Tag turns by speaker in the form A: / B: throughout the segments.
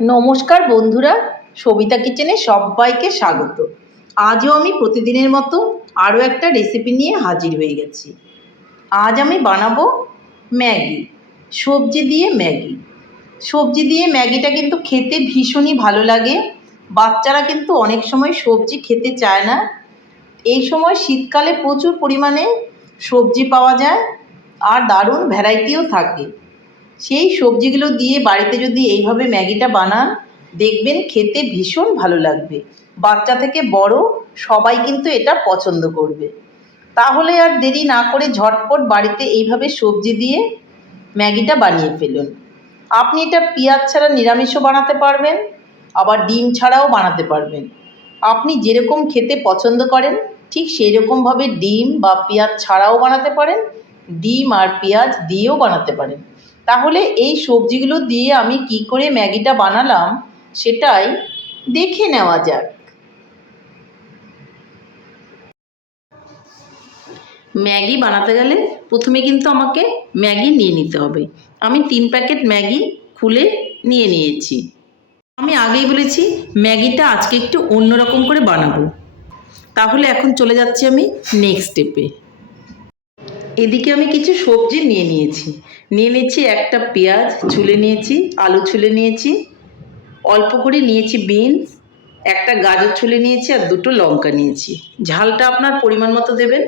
A: নমস্কার বন্ধুরা, সবিতা কিচেনে সবাইকে স্বাগত। আজও আমি প্রতিদিনের মতো আরও একটা রেসিপি নিয়ে হাজির হয়ে গেছি। আজ আমি বানাবো ম্যাগি, সবজি দিয়ে ম্যাগি। সবজি দিয়ে ম্যাগিটা কিন্তু খেতে ভীষণই ভালো লাগে। বাচ্চারা কিন্তু অনেক সময় সবজি খেতে চায় না। এই সময় শীতকালে প্রচুর পরিমাণে সবজি পাওয়া যায় আর দারুণ ভ্যারাইটিও থাকে। সেই সবজিগুলো দিয়ে বাড়িতে যদি এইভাবে ম্যাগিটা বানান, দেখবেন খেতে ভীষণ ভালো লাগবে। বাচ্চা থেকে বড় সবাই কিন্তু এটা পছন্দ করবে। তাহলে আর দেরি না করে ঝটপট বাড়িতে এইভাবে সবজি দিয়ে ম্যাগিটা বানিয়ে ফেলুন। আপনি এটা পেঁয়াজ ছাড়া নিরামিষও বানাতে পারবেন, আবার ডিম ছাড়াও বানাতে পারবেন। আপনি যেরকম খেতে পছন্দ করেন, ঠিক সেই রকমভাবে ডিম বা পেঁয়াজ ছাড়াও বানাতে পারেন, ডিম আর পেঁয়াজ দিয়েও বানাতে পারেন। তাহলে এই সবজিগুলো দিয়ে আমি কি করে ম্যাগিটা বানালাম সেটাই দেখে নেওয়া যাক। ম্যাগি বানাতে গেলে প্রথমে কিন্তু আমাকে ম্যাগি নিয়ে নিতে হবে। আমি তিন প্যাকেট ম্যাগি খুলে নিয়ে নিয়েছি। আমি আগেই বলেছি ম্যাগিটা আজকে একটু অন্যরকম করে বানাবো। তাহলে এখন চলে যাচ্ছি আমি নেক্সট স্টেপে এদিকে আমি কিছু সবজি নিয়ে নিয়েছি। নিয়ে নিয়েছি একটা পেঁয়াজ ছুলে নিয়েছি, আলু ছুলে নিয়েছি, অল্প করে নিয়েছি বিনস, একটা গাজর ছুলে নিয়েছি আর দুটো লঙ্কা নিয়েছি। ঝালটা আপনার পরিমাণ মতো দেবেন।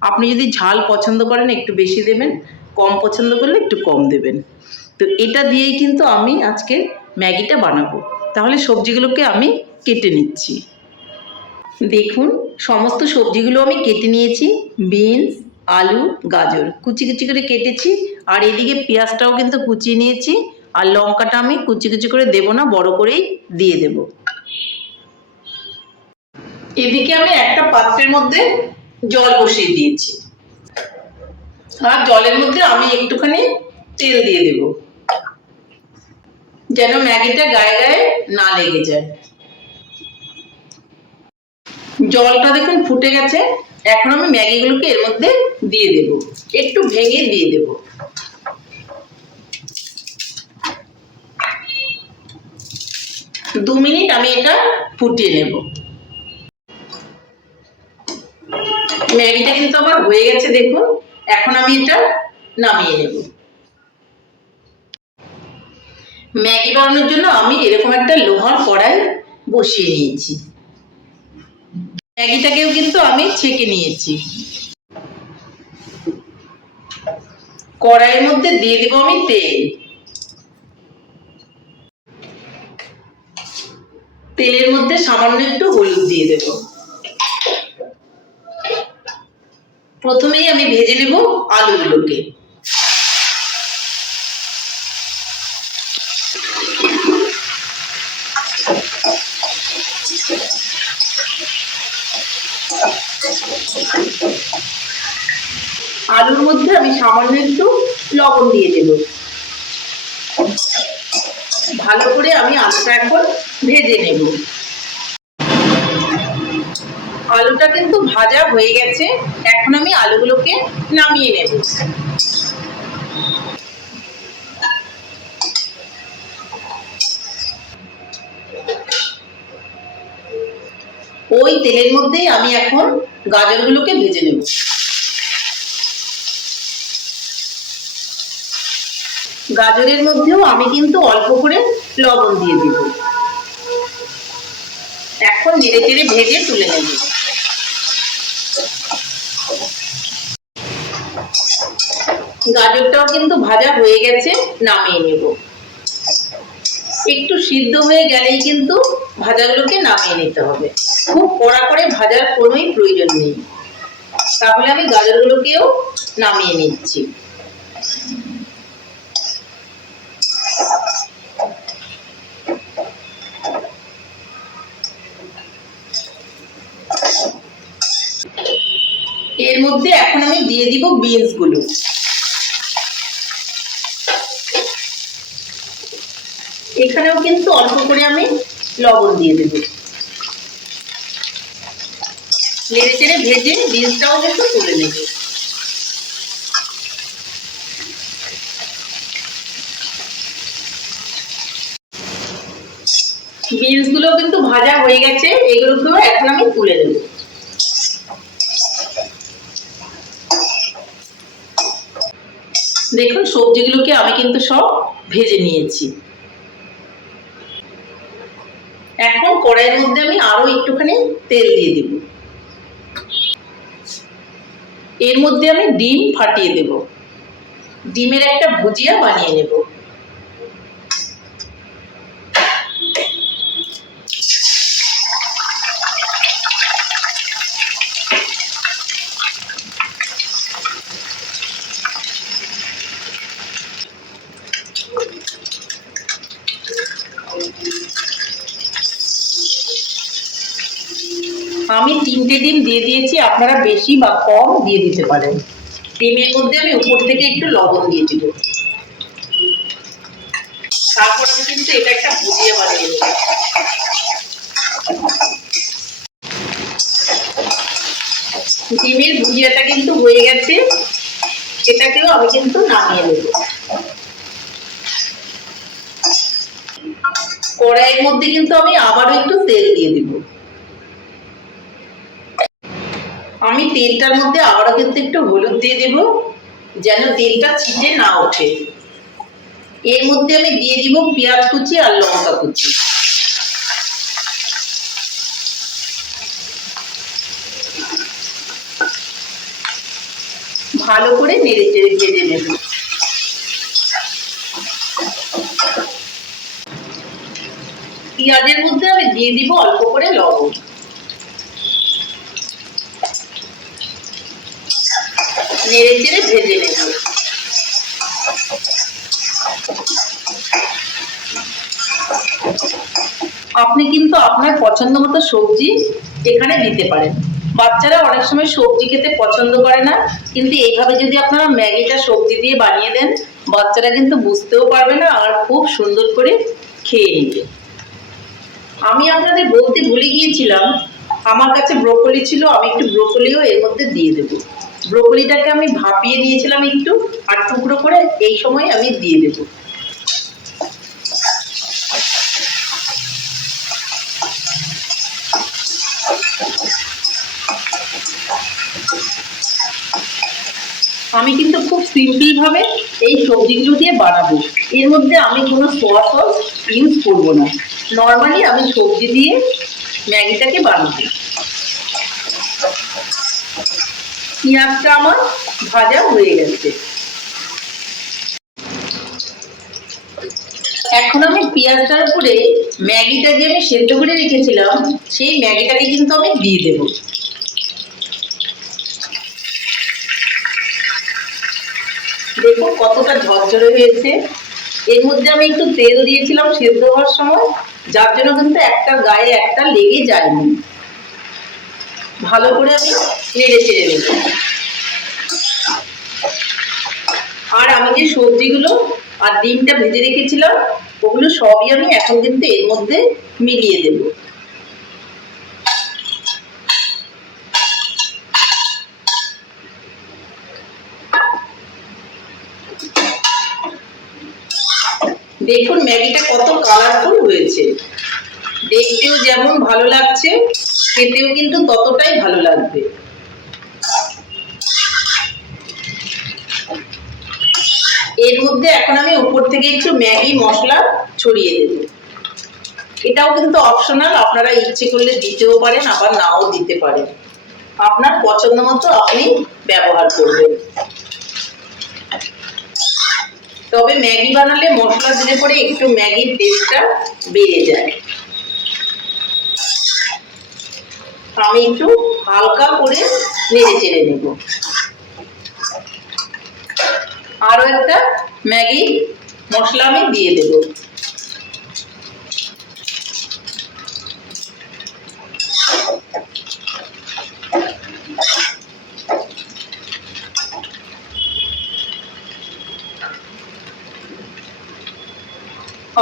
A: আপনি যদি ঝাল পছন্দ করেন একটু বেশি দেবেন, কম পছন্দ করলে একটু কম দেবেন। তো এটা দিয়েই কিন্তু আমি আজকে ম্যাগিটা বানাবো। তাহলে সবজিগুলোকে আমি কেটে নিচ্ছি। দেখুন, সমস্ত সবজিগুলো আমি কেটে নিয়েছি, বিনস আলু, গাজর। কুচি কুচি করে কেটেছি, আর এদিকে পেঁয়াজটাও কিন্তু কুচিয়ে নিয়েছি, আর লঙ্কাটা আমি কুচি কুচি করে দেবো না, বড় করেই দিয়ে দেব। এদিকে আমি একটা পাত্রের মধ্যে জল বসিয়ে দিয়েছি। আর জলের মধ্যে আমি একটুখানি তেল দিয়ে দেব। যেন ম্যাগিটা গায়ে গায়ে না লেগে যায়। জলটা দেখুন ফুটে গেছে এখন আমি ম্যাগিগুলোকে এর মধ্যে দিয়ে দেব। একটু ভেঙে দিয়ে দেব। দু মিনিট আমি এটা ফুটিয়ে নেব। ম্যাগিটা কিন্তু আমার হয়ে গেছে, দেখুন। এখন আমি এটা নামিয়ে নেব। ম্যাগি বানানোর জন্য আমি এরকম একটা লোহার কড়াই বসিয়ে নিয়েছি। ম্যাগিটাকেও কিন্তু আমি ছেঁকে নিয়েছি। কড়াইয়ের মধ্যে দিয়ে দেবো আমি তেল। তেলের মধ্যে সামান্য একটু হলুদ দিয়ে দেব। প্রথমেই আমি ভেজে নেব আলুগুলোকে। আলুর মধ্যে আমি সামান্য একটু লবণ দিয়ে দেব। ভালো করে আমি আলুটা এখন ভেজে নেব। আলুটা কিন্তু ভাজা হয়ে গেছে, এখন আমি আলুগুলোকে নামিয়ে নেব। ওই তেলের মধ্যেই আমি এখন গাজরগুলোকে ভেজে নেব। গাজরের মধ্যেও আমি কিন্তু অল্প করে লবণ দিয়ে দিব। এখন নেড়ে চেড়ে ভেজে তুলে নেব। গাজরটাও কিন্তু ভাজা হয়ে গেছে, নামিয়ে নেব। একটু সিদ্ধ হয়ে গেলেই কিন্তু ভাজাগুলোকে নামিয়ে নিতে হবে। খুব কড়া করে ভাজার কোনোই প্রয়োজন নেই। তাহলে আমি গাজরগুলোকেও নামিয়ে নিচ্ছি। এর মধ্যে এখন আমি দিয়ে দিব বিনস এখানেও কিন্তু অল্প করে আমি লবণ দিয়ে দেব। নেড়ে চেড়ে ভেজে বীজটাও কিন্তু তুলে নেব। বিনসগুলো কিন্তু ভাজা হয়ে গেছে, এগুলোকেও এখন আমি তুলে দেবো দেখুন, সবজিগুলোকে আমি কিন্তু সব ভেজে নিয়েছি। এখন কড়াইয়ের মধ্যে আমি আরও একটুখানি তেল দিয়ে দেব। এর মধ্যে আমি ডিম ফাটিয়ে দেব। ডিমের একটা ভুজিয়া বানিয়ে নেব আমি তিনটে ডিম দিয়ে দিয়েছি, আপনারা বেশি বা কম দিয়ে দিতে পারেন। ডিমের মধ্যে আমি উপর থেকে একটু লবণ দিয়ে দিব। তারপর কিন্তু এটা একটা ভুজিয়ে বানিয়ে নেব। ডিমের ভুজিয়াটা কিন্তু হয়ে গেছে। এটাকেও আমি কিন্তু নামিয়ে নেব। কড়াইয়ের মধ্যে কিন্তু আমি আবারও একটু তেল দিয়ে দিব। আমি তেলটার মধ্যে আবারও কিন্তু একটু হলুদ দিয়ে দেব, যেন তেলটা ছিটে না ওঠে। এর মধ্যে আমি দিয়ে দিব পেঁয়াজ কুচি আর লঙ্কা কুচি। ভালো করে নেড়ে চেড়ে ভেজে নেব পেঁয়াজের মধ্যে আমি দিয়ে দিব অল্প করে লবণ। নেড়ে চেড়ে ভেজে নেব আপনি কিন্তু আপনার পছন্দ মতো সবজি এখানে দিতে পারেন। বাচ্চারা অনেক সময় সবজি খেতে পছন্দ করে না, কিন্তু এইভাবে যদি আপনারা ম্যাগিটা সবজি দিয়ে বানিয়ে দেন, বাচ্চারা কিন্তু বুঝতেও পারবে না আর খুব সুন্দর করে খেয়ে নেবে। আমি আপনাদের বলতে ভুলে গিয়েছিলাম, আমার কাছে ব্রোকলি ছিল, আমি একটু ব্রোকলিও এর মধ্যে দিয়ে দেবো। ব্রোকলিটাকে আমি ভাপিয়ে নিয়েছিলাম একটু, আর টুকরো করে এই সময় আমি দিয়ে দেব। আমি কিন্তু খুব সিম্পল ভাবে এই সবজিগুলো দিয়ে বানাবো। এর মধ্যে আমি কোনো সোয়া সস ইউজ করব না। নর্মালি আমি সবজি দিয়ে ম্যাগিটাকে বানাবো। পেঁয়াজটা আমার ভাজা হয়ে গেছে। এখন আমি পেঁয়াজটার উপরে ম্যাগিটা যে আমি সেদ্ধ করে রেখেছিলাম, সেই ম্যাগিটাকে কিন্তু আমি দিয়ে দেব। দেখুন কতটা ঝরঝরে হয়েছে। এর মধ্যে আমি একটু তেল দিয়েছিলাম সেদ্ধ হওয়ার সময়, যার জন্য কিন্তু একটা গায়ে একটা লেগে যায়নি। ভালো করে আমি নেড়ে চেড়ে নেব। আর আমি যে সবজিগুলো আর ডিমটা ভেজে রেখেছিলাম, ওগুলো সবই আমি এখন কিন্তু এর মধ্যে মিলিয়ে দেব। দেখুন ম্যাগিটা কত কালারফুল হয়েছে। দেখতেও যেমন ভালো লাগছে খেতেও কিন্তু ততটাই ভালো লাগবে। এর মধ্যে এখন আমি উপর থেকে একটু ম্যাগি মশলা ছড়িয়ে দেব। এটাও কিন্তু অপশনাল আপনারা ইচ্ছে করলে দিতেও পারেন, আবার নাও দিতে পারেন। আপনার পছন্দ মতো আপনি ব্যবহার করবেন। তবে ম্যাগি বানালে মশলা দিলে পরে একটু ম্যাগির টেস্টটা বেড়ে যায়। আমি একটু হালকা করে নেড়ে চেড়ে নেব। আরও একটা ম্যাগি মশলা আমি দিয়ে দেব।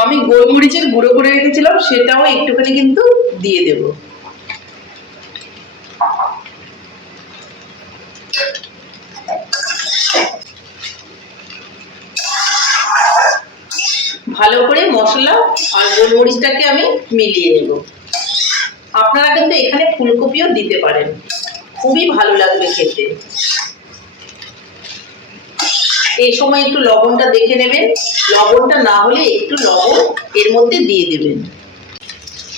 A: আমি গোলমরিচের গুঁড়ো করে রেখেছিলাম, সেটাও একটুখানি কিন্তু দিয়ে দেবো ভালো করে মশলা আর গোলমরিচটাকে আমি মিলিয়ে নেব। আপনারা কিন্তু এখানে ফুলকপিও দিতে পারেন। খুবই ভালো লাগবে খেতে। এই সময় একটু লবণটা দেখে নেবেন। লবণটা না হলে একটু লবণ এর মধ্যে দিয়ে দেবেন।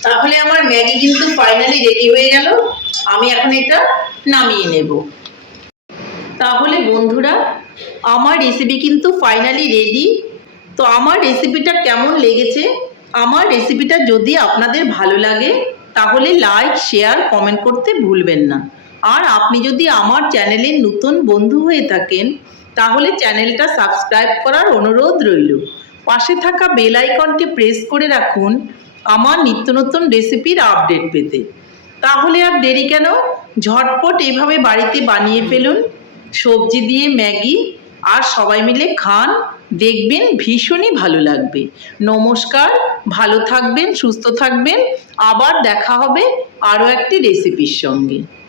A: তাহলে আমার ম্যাগি কিন্তু ফাইনালি রেডি হয়ে গেল। আমি এখন এটা নামিয়ে নেব। তাহলে বন্ধুরা, আমার রেসিপি কিন্তু ফাইনালি রেডি তো আমার রেসিপিটা কেমন লেগেছে আমার রেসিপিটা যদি আপনাদের ভালো লাগে, তাহলে লাইক শেয়ার কমেন্ট করতে ভুলবেন না। আর আপনি যদি আমার চ্যানেলের নতুন বন্ধু হয়ে থাকেন, তাহলে চ্যানেলটা সাবস্ক্রাইব করার অনুরোধ রইল। পাশে থাকা বেল আইকনটি প্রেস করে রাখুন আমার নিত্য নতুন রেসিপির আপডেট পেতে। তাহলে আর দেরি কেন? ঝটপট এভাবে বাড়িতে বানিয়ে ফেলুন। সবজি দিয়ে ম্যাগি আর সবাই মিলে খান। দেখবেন ভীষণই ভালো লাগবে। নমস্কার, ভালো থাকবেন, সুস্থ থাকবেন। আবার দেখা হবে আরও একটি রেসিপির সঙ্গে।